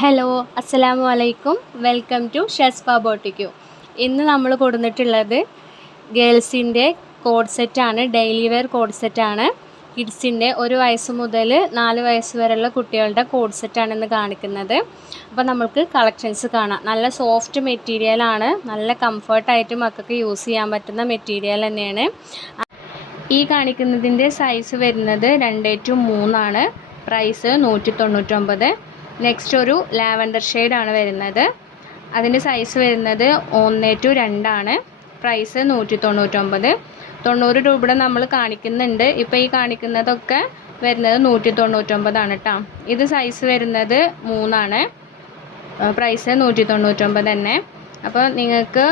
Hello അസ്സലാമു അലൈക്കും. Welcome to ഷെസ്ഫ ബോട്ടിക്യൂ. ഇന്ന് നമ്മൾ കൊടുത്തിട്ടുള്ളത് ഗേൾസിൻ്റെ കോഡ് സെറ്റാണ്. ഡെയിലി വെയർ കോഡ് സെറ്റാണ്. കിഡ്സിൻ്റെ 1 വയസ്സ് മുതൽ 4 വയസ്സ് വരെയുള്ള കുട്ടികളുടെ കോഡ് സെറ്റാണ് ഇന്ന് കാണിക്കുന്നത്. അപ്പോൾ നമുക്ക് കളക്ഷൻസ് കാണാം. നല്ല സോഫ്റ്റ് മെറ്റീരിയലാണ്. നല്ല കംഫർട്ടായിട്ട് മക്കൾക്ക് യൂസ് ചെയ്യാൻ പറ്റുന്ന മെറ്റീരിയൽ തന്നെയാണ്. ഈ കാണിക്കുന്നതിൻ്റെ സൈസ് വരുന്നത് 2-3 ആണ്. പ്രൈസ് 199. നെക്സ്റ്റ് ഒരു ലാവൻഡർ ഷെയ്ഡാണ് വരുന്നത്. അതിൻ്റെ സൈസ് വരുന്നത് 1-2 ആണ്. പ്രൈസ് 199. 90 രൂപയുടെ നമ്മൾ കാണിക്കുന്നുണ്ട്. ഇപ്പോൾ ഈ കാണിക്കുന്നതൊക്കെ വരുന്നത് 199 ആണ് കേട്ടോ. ഇത് സൈസ് വരുന്നത് 3 ആണ്. പ്രൈസ് 199 തന്നെ. അപ്പോൾ നിങ്ങൾക്ക്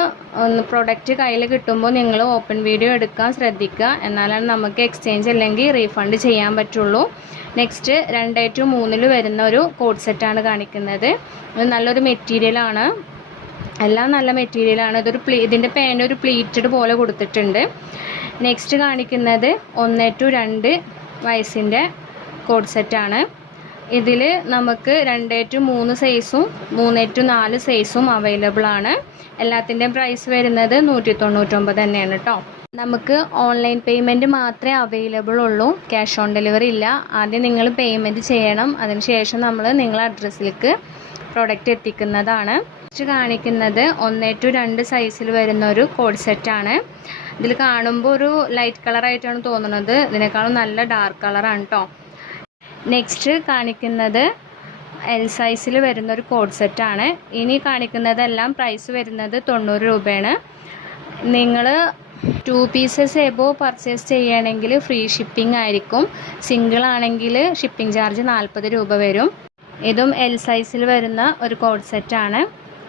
പ്രൊഡക്റ്റ് കയ്യിൽ കിട്ടുമ്പോൾ നിങ്ങൾ ഓപ്പൺ വീഡിയോ എടുക്കാൻ ശ്രദ്ധിക്കുക. എന്നാലാണ് നമുക്ക് എക്സ്ചേഞ്ച് അല്ലെങ്കിൽ റീഫണ്ട് ചെയ്യാൻ പറ്റുള്ളൂ. നെക്സ്റ്റ് 2-3 വരുന്ന ഒരു കോഡ് സെറ്റാണ് കാണിക്കുന്നത്. ഇത് നല്ലൊരു മെറ്റീരിയലാണ്. എല്ലാം നല്ല മെറ്റീരിയലാണ്. ഇതിൻ്റെ പാൻറ് ഒരു പ്ലീറ്റഡ് പോലെ കൊടുത്തിട്ടുണ്ട്. നെക്സ്റ്റ് കാണിക്കുന്നത് 1-2 വയസ്സിൻ്റെ കോഡ് സെറ്റാണ്. ഇതിൽ നമുക്ക് 2-3 സൈസും 3-4 സൈസും അവൈലബിൾ ആണ്. എല്ലാത്തിൻ്റെയും പ്രൈസ് വരുന്നത് 199 തന്നെയാണ് കേട്ടോ. നമുക്ക് ഓൺലൈൻ പേയ്മെൻറ്റ് മാത്രമേ അവൈലബിൾ ഉള്ളൂ. ക്യാഷ് ഓൺ ഡെലിവറി ഇല്ല. ആദ്യം നിങ്ങൾ പേയ്മെൻറ്റ് ചെയ്യണം. അതിനുശേഷം നമ്മൾ നിങ്ങളുടെ അഡ്രസ്സിലേക്ക് പ്രൊഡക്റ്റ് എത്തിക്കുന്നതാണ്. നെക്സ്റ്റ് കാണിക്കുന്നത് 1-2 സൈസിൽ വരുന്ന ഒരു കോഡ് സെറ്റാണ്. ഇതിൽ കാണുമ്പോൾ ഒരു ലൈറ്റ് കളറായിട്ടാണ് തോന്നുന്നത്. ഇതിനേക്കാളും നല്ല ഡാർക്ക് കളറാണ് കേട്ടോ. നെക്സ്റ്റ് കാണിക്കുന്നത് എൽ സൈസിൽ വരുന്നൊരു കോഡ് സെറ്റാണ്. ഇനി കാണിക്കുന്നതെല്ലാം പ്രൈസ് വരുന്നത് 90 രൂപയാണ്. നിങ്ങൾ 2 പീസസ് എബോ പർച്ചേസ് ചെയ്യുകയാണെങ്കിൽ ഫ്രീ ഷിപ്പിംഗ് ആയിരിക്കും. സിംഗിൾ ആണെങ്കിൽ ഷിപ്പിംഗ് ചാർജ് 40 രൂപ വരും. ഇതും എൽ സൈസിൽ വരുന്ന ഒരു കോഡ് സെറ്റാണ്.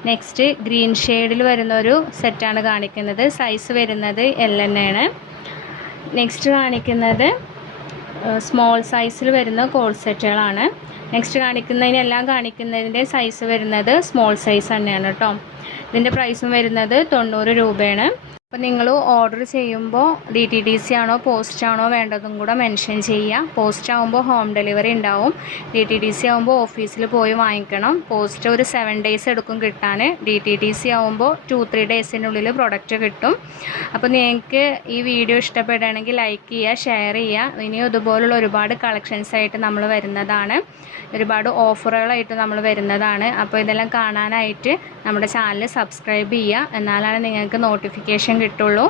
നെക്സ്റ്റ് ഗ്രീൻ ഷെയ്ഡിൽ വരുന്ന ഒരു സെറ്റാണ് കാണിക്കുന്നത്. സൈസ് വരുന്നത് എൽ തന്നെയാണ്. നെക്സ്റ്റ് കാണിക്കുന്നത് സ്മോൾ സൈസിൽ വരുന്ന കോഡ് സെറ്റുകളാണ്. നെക്സ്റ്റ് കാണിക്കുന്നതിനെല്ലാം കാണിക്കുന്നതിൻ്റെ സൈസ് വരുന്നത് സ്മോൾ സൈസ് തന്നെയാണ് കേട്ടോ. ഇതിൻ്റെ പ്രൈസും വരുന്നത് 90 രൂപയാണ്. അപ്പോൾ നിങ്ങൾ ഓർഡർ ചെയ്യുമ്പോൾ DTDC ആണോ പോസ്റ്റ് ആണോ വേണ്ടതും കൂടെ മെൻഷൻ ചെയ്യുക. പോസ്റ്റ് ആകുമ്പോൾ ഹോം ഡെലിവറി ഉണ്ടാവും. DTDC ആകുമ്പോൾ ഓഫീസിൽ പോയി വാങ്ങിക്കണം. പോസ്റ്റ് ഒരു 7 ഡേയ്സ് എടുക്കും കിട്ടാൻ. DTDC ആകുമ്പോൾ 2-3 ഡേയ്സിനുള്ളിൽ പ്രൊഡക്റ്റ് കിട്ടും. അപ്പോൾ നിങ്ങൾക്ക് ഈ വീഡിയോ ഇഷ്ടപ്പെടുകയാണെങ്കിൽ ലൈക്ക് ചെയ്യുക, ഷെയർ ചെയ്യുക. ഇനിയും ഇതുപോലുള്ള ഒരുപാട് കളക്ഷൻസ് ആയിട്ട് നമ്മൾ വരുന്നതാണ്. ഒരുപാട് ഓഫറുകളായിട്ട് നമ്മൾ വരുന്നതാണ്. അപ്പോൾ ഇതെല്ലാം കാണാനായിട്ട് നമ്മുടെ ചാനൽ സബ്സ്ക്രൈബ് ചെയ്യുക. എന്നാലാണ് നിങ്ങൾക്ക് നോട്ടിഫിക്കേഷൻ കിട്ടുള്ളൂ.